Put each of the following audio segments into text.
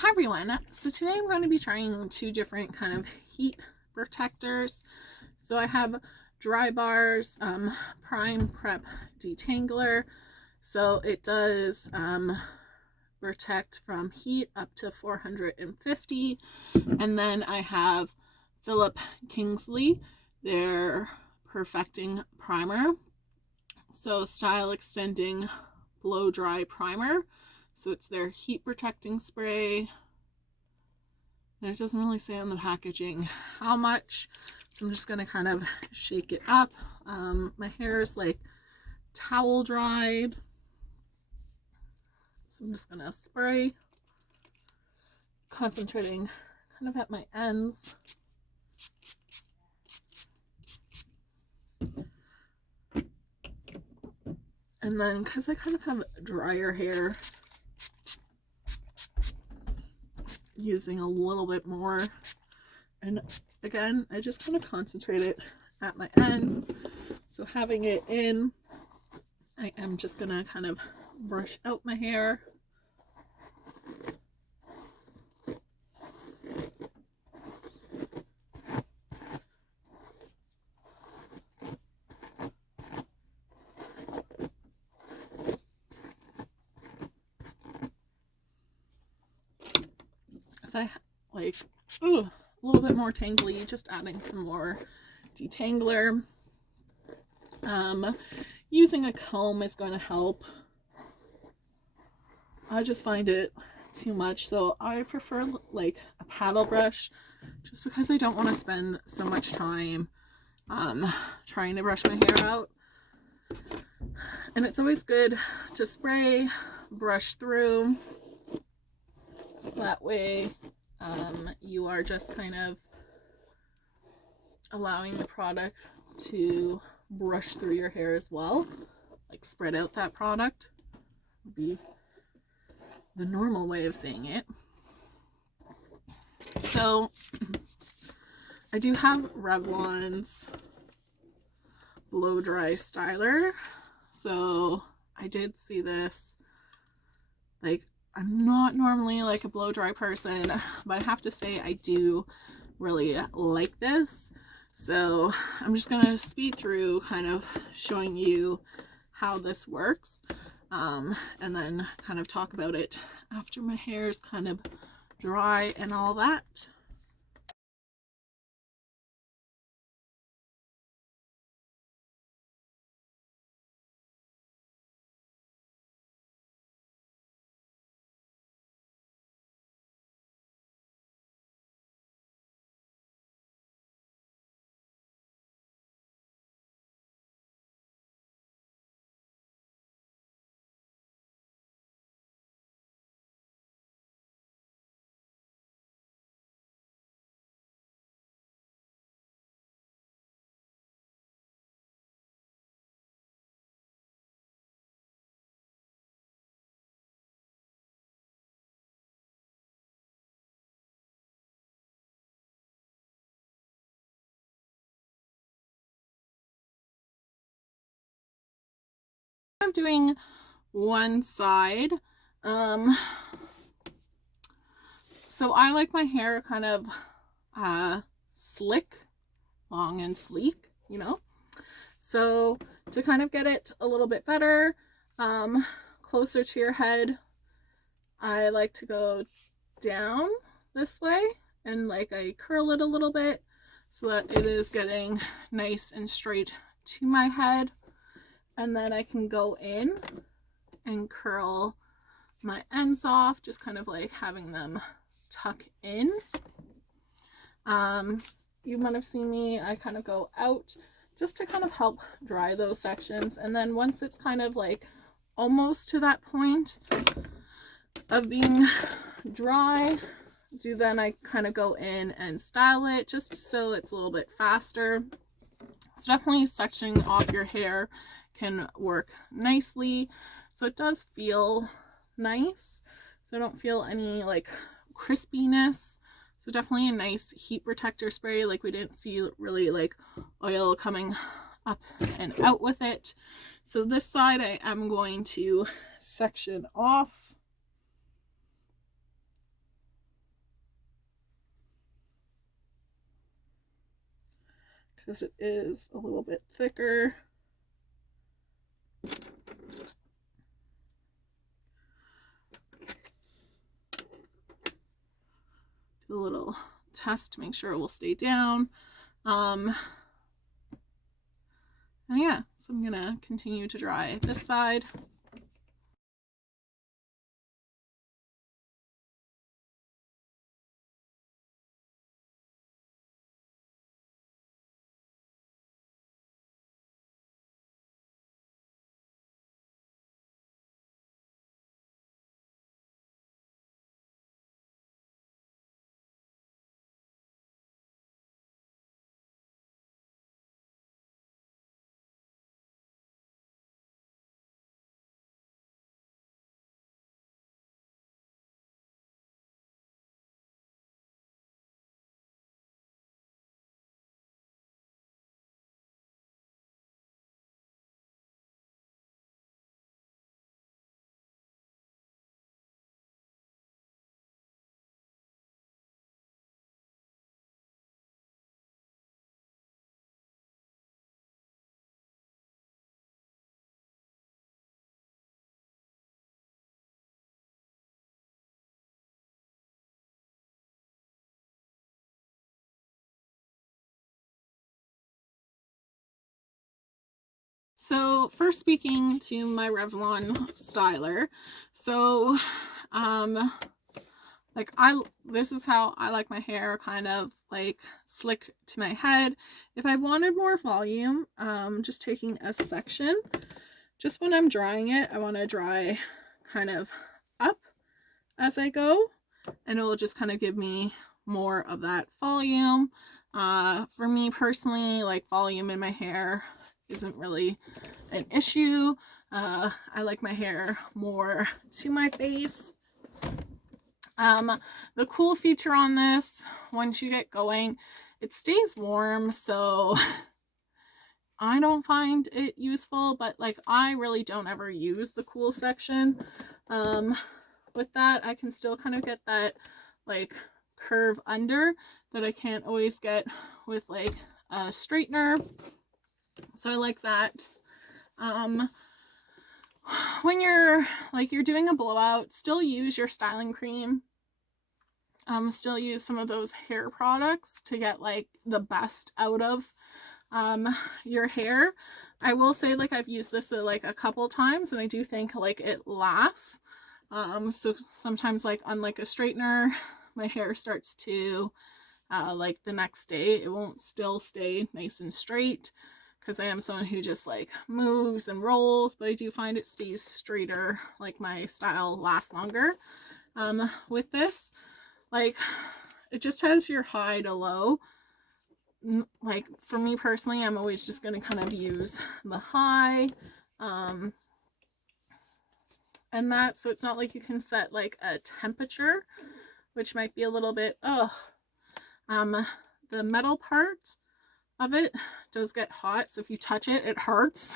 Hi everyone, so today I'm going to be trying two different kind of heat protectors. So I have Drybar's Prime&Prep Detangler. So it does protect from heat up to 450. And then I have Kingsley, their Perfecting Primer. So Style Extending Blow Dry Primer. So it's their heat protecting spray. And it doesn't really say on the packaging how much. So I'm just going to kind of shake it up. My hair is like towel dried. So I'm just going to spray. Concentrating kind of at my ends. And then because I kind of have drier hair, using a little bit more. And again, I just kind of concentrate it at my ends. So having it in, I am just gonna kind of brush out my hair. If I like, a little bit more tangly, just adding some more detangler. Using a comb is going to help. I just find it too much, so I prefer like a paddle brush, just because I don't want to spend so much time trying to brush my hair out. And it's always good to spray, brush through, so that way you are just kind of allowing the product to brush through your hair as well, like spread out that product would be the normal way of saying it. So I do have Revlon's Blow Dry Styler. So I did see this. Like, I'm not normally like a blow dry person, but I have to say I do really like this. So I'm just going to speed through kind of showing you how this works, and then kind of talk about it after my hair is kind of dry and all that. I'm doing one side. So I like my hair kind of slick, long and sleek, you know. So to kind of get it a little bit better, closer to your head, I like to go down this way and like I curl it a little bit so that it is getting nice and straight to my head. And then I can go in and curl my ends off, just kind of like having them tuck in. You might have seen me, I kind of go out just to kind of help dry those sections. And then once it's kind of like almost to that point of being dry, then I kind of go in and style it just so it's a little bit faster. So definitely sectioning off your hair can work nicely, so it does feel nice, so I don't feel any like crispiness. So definitely a nice heat protector spray. Like, we didn't see really like oil coming up and out with it. So this side I am going to section off. because it is a little bit thicker. Do a little test to make sure it will stay down. And yeah, so I'm gonna continue to dry this side. So first, speaking to my Revlon Styler, so like this is how I like my hair, kind of like slick to my head. If I wanted more volume, just taking a section, just when I'm drying it, I want to dry kind of up as I go, and it will just kind of give me more of that volume. For me personally, like volume in my hair isn't really an issue. I like my hair more to my face. The cool feature on this, once you get going, it stays warm, so I don't find it useful, but like I really don't ever use the cool section. With that, I can still kind of get that like curve under that I can't always get with like a straightener. So I like that. When you're doing a blowout, still use your styling cream. Still use some of those hair products to get like the best out of your hair. I will say, like, I've used this like a couple times and I do think like it lasts. So sometimes like on like a straightener, my hair starts to like the next day, it won't still stay nice and straight because I am someone who just like moves and rolls, but I do find it stays straighter, like my style lasts longer. With this, like, it just has your high to low. Like for me personally, I'm always just going to kind of use the high, and that, so it's not like you can set like a temperature, which might be a little bit, the metal part of it does get hot, so if you touch it, it hurts.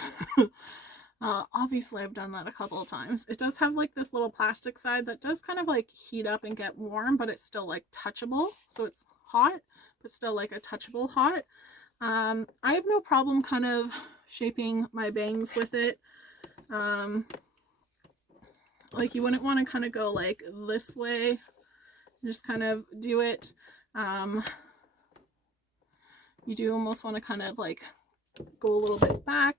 Obviously I've done that a couple of times. It does have like this little plastic side that does kind of like heat up and get warm, but it's still like touchable, so it's hot but still like a touchable hot. I have no problem kind of shaping my bangs with it. Like you wouldn't want to kind of go like this way, just kind of do it. You do almost want to kind of like go a little bit back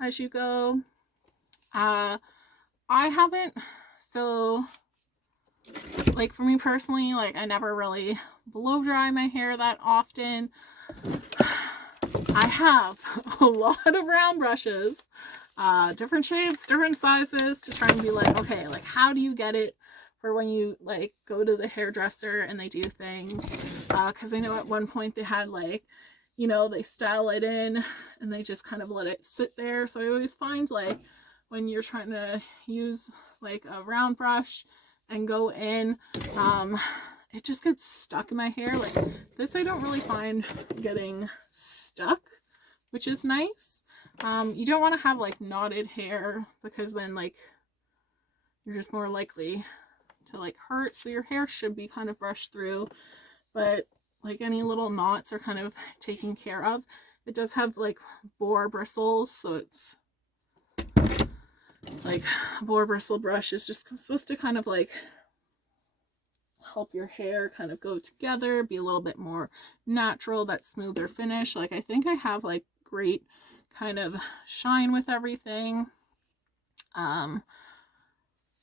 as you go. I haven't, so like for me personally, like I never really blow dry my hair that often. I have a lot of round brushes, different shapes, different sizes, to try and be like, okay, like how do you get it for when you like go to the hairdresser and they do things, because I know at one point they had like, you know, they style it in and they just kind of let it sit there. So I always find like when you're trying to use like a round brush and go in, it just gets stuck in my hair. Like this, I don't really find getting stuck, which is nice. You don't want to have like knotted hair because then like you're just more likely to like hurt. So your hair should be kind of brushed through, but like any little knots are kind of taken care of. It does have like boar bristles, so it's like a boar bristle brush is just supposed to kind of like help your hair kind of go together, be a little bit more natural, that smoother finish. Like I think I have like great kind of shine with everything.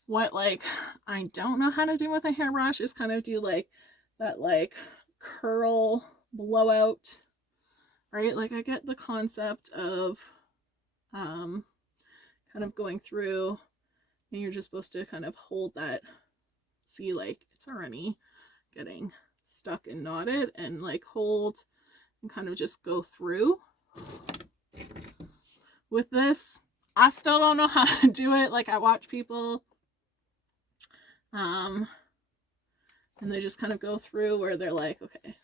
What like I don't know how to do with a hairbrush is kind of do like that like curl blowout, right? Like I get the concept of kind of going through, and you're just supposed to kind of hold that, see like it's already getting stuck and knotted, and like hold and kind of just go through. With this, I still don't know how to do it. Like I watch people and they just kind of go through where they're like, okay,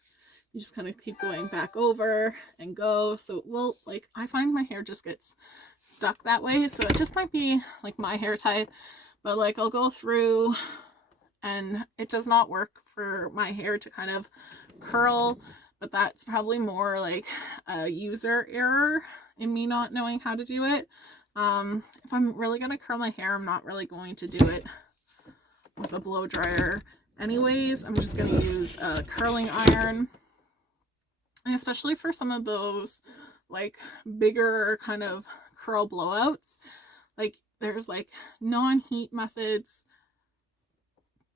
you just kind of keep going back over and go. So well, like I find my hair just gets stuck that way, so it just might be like my hair type, but like I'll go through and it does not work for my hair to kind of curl, but that's probably more like a user error in me not knowing how to do it. If I'm really going to curl my hair, I'm not really going to do it with a blow dryer anyways. I'm just going to use a curling iron, and especially for some of those like bigger kind of curl blowouts, like there's like non-heat methods,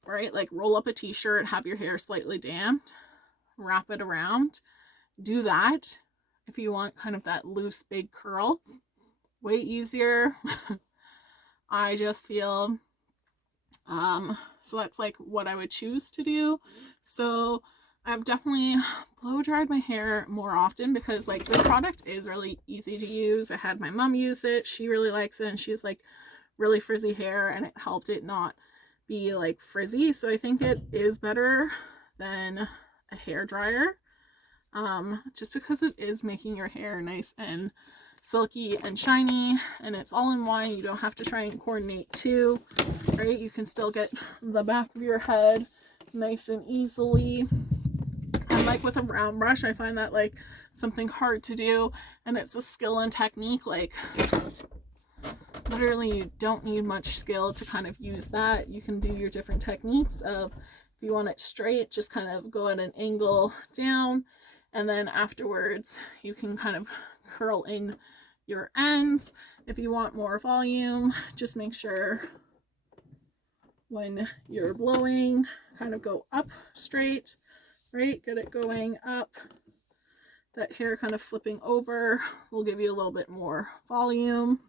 right? Like roll up a t-shirt, have your hair slightly damped, wrap it around, do that if you want kind of that loose big curl. Way easier. I just feel so that's like what I would choose to do. So I've definitely blow dried my hair more often because like the product is really easy to use. I had my mom use it, she really likes it, and she's like really frizzy hair, and it helped it not be like frizzy. So I think it is better than a hair dryer, just because it is making your hair nice and silky and shiny, and it's all in one. You don't have to try and coordinate two, right? You can still get the back of your head nice and easily. And like with a round brush, I find that like something hard to do, and it's a skill and technique. Like literally you don't need much skill to kind of use that. You can do your different techniques of, if you want it straight, just kind of go at an angle down, and then afterwards you can kind of curl in your ends. If you want more volume, just make sure when you're blowing, kind of go up straight, right? Get it going up. That hair kind of flipping over will give you a little bit more volume.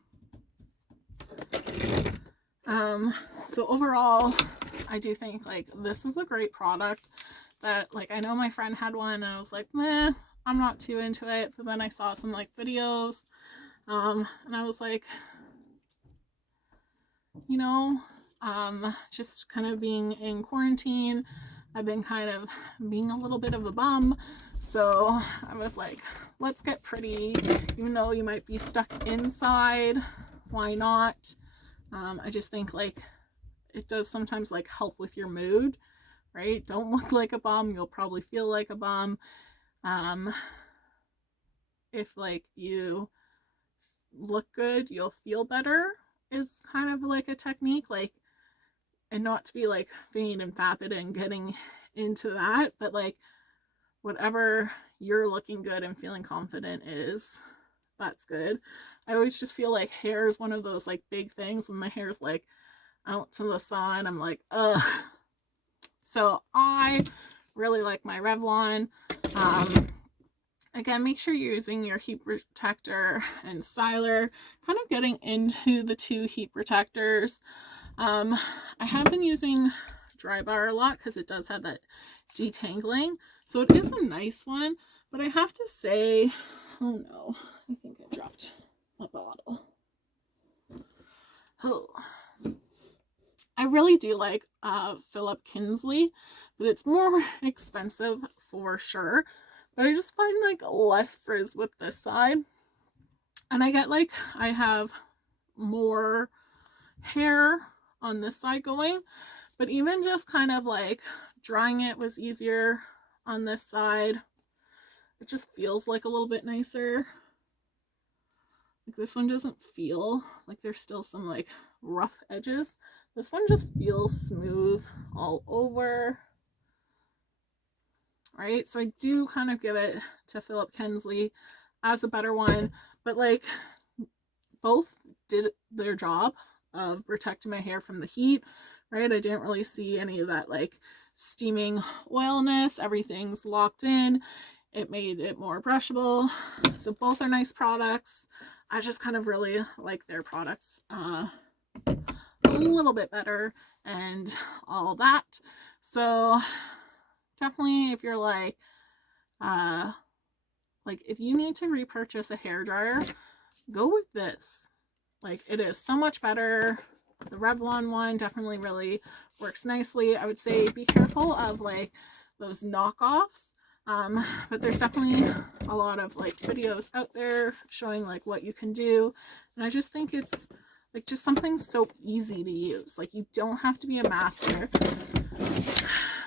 So overall, I do think like this is a great product that like, I know my friend had one and I was like, meh, I'm not too into it. But then I saw some like videos, and I was like, you know, just kind of being in quarantine, I've been kind of being a little bit of a bum. So I was like, let's get pretty, even though you might be stuck inside, why not? I just think like it does sometimes like help with your mood, right? Don't look like a bum, you'll probably feel like a bum. If like you look good, you'll feel better, is kind of like a technique, like, and not to be like vain and vapid and getting into that, but like whatever you're looking good and feeling confident is, that's good. I always just feel like hair is one of those like big things. When my hair's like out to the sun, I'm like, ugh. So I really like my Revlon. Again, make sure you're using your heat protector and styler, kind of getting into the two heat protectors. I have been using Drybar a lot because it does have that detangling, so it is a nice one. But I have to say, oh no, I think I dropped a bottle. Oh, I really do like Philip Kingsley, but it's more expensive for sure. But I just find like less frizz with this side, and I get like I have more hair on this side going, but even just kind of like drying it was easier. on this side. It just feels like a little bit nicer. Like this one doesn't feel like there's still some like rough edges. This one just feels smooth all over. Right, so I do kind of give it to Philip Kingsley as a better one, but like both did their job of protecting my hair from the heat, right? I didn't really see any of that like steaming oilness. Everything's locked in. It made it more brushable. So both are nice products. I just kind of really like their products a little bit better and all that. So definitely if you're like if you need to repurchase a hairdryer, go with this. Like it is so much better. The Revlon one definitely really works nicely. I would say be careful of like those knockoffs. But there's definitely a lot of like videos out there showing like what you can do. And I just think it's like just something so easy to use. Like you don't have to be a master,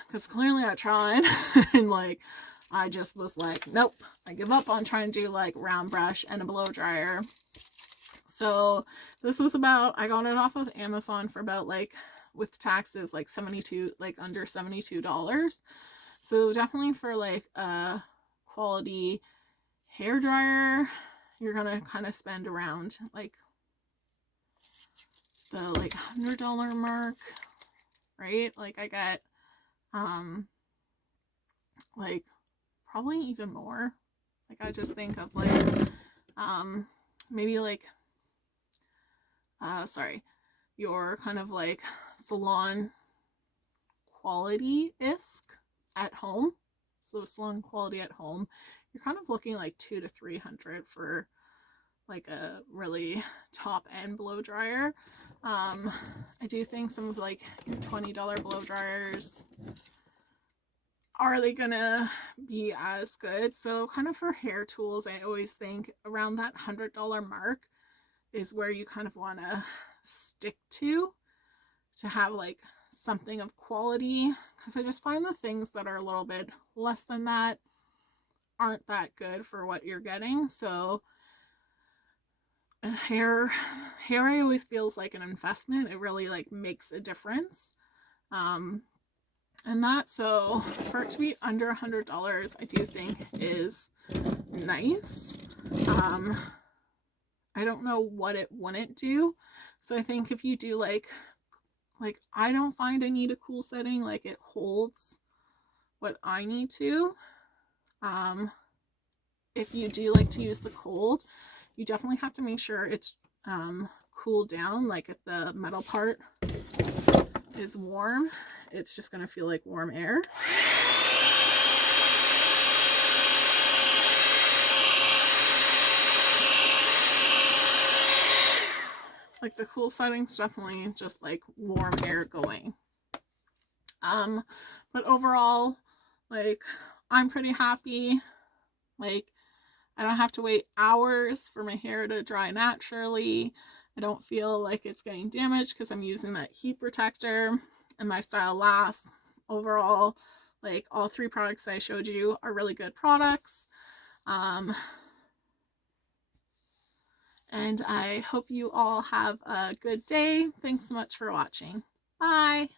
because clearly I tried and like I just was like, nope, I give up on trying to do like round brush and a blow dryer. So this was about, I got it off of Amazon for about like with taxes like under $72. So definitely for like a quality hair dryer, you're gonna kind of spend around like the like $100 mark, right? Like I get like probably even more. Like I just think of like maybe like your kind of like salon quality-isk at home. So salon quality at home, you're kind of looking like $200 to $300 for like a really top end blow dryer. I do think some of like your $20 blow dryers, are they gonna be as good? So kind of for hair tools, I always think around that $100 mark is where you kind of want to stick to have like something of quality, because I just find the things that are a little bit less than that aren't that good for what you're getting. So hair I always feels like an investment. It really like makes a difference. And that, so for it to be under $100, I do think is nice. I don't know what it wouldn't do. So I think if you do like I don't find I need a cool setting. Like it holds what I need to. If you do like to use the cold, you definitely have to make sure it's cooled down. Like if the metal part is warm, it's just going to feel like warm air. Like the cool setting's definitely just like warm air going. But overall, like I'm pretty happy. Like I don't have to wait hours for my hair to dry naturally. I don't feel like it's getting damaged because I'm using that heat protector, and my style lasts. Overall, like all three products I showed you are really good products. And I hope you all have a good day. Thanks so much for watching. Bye.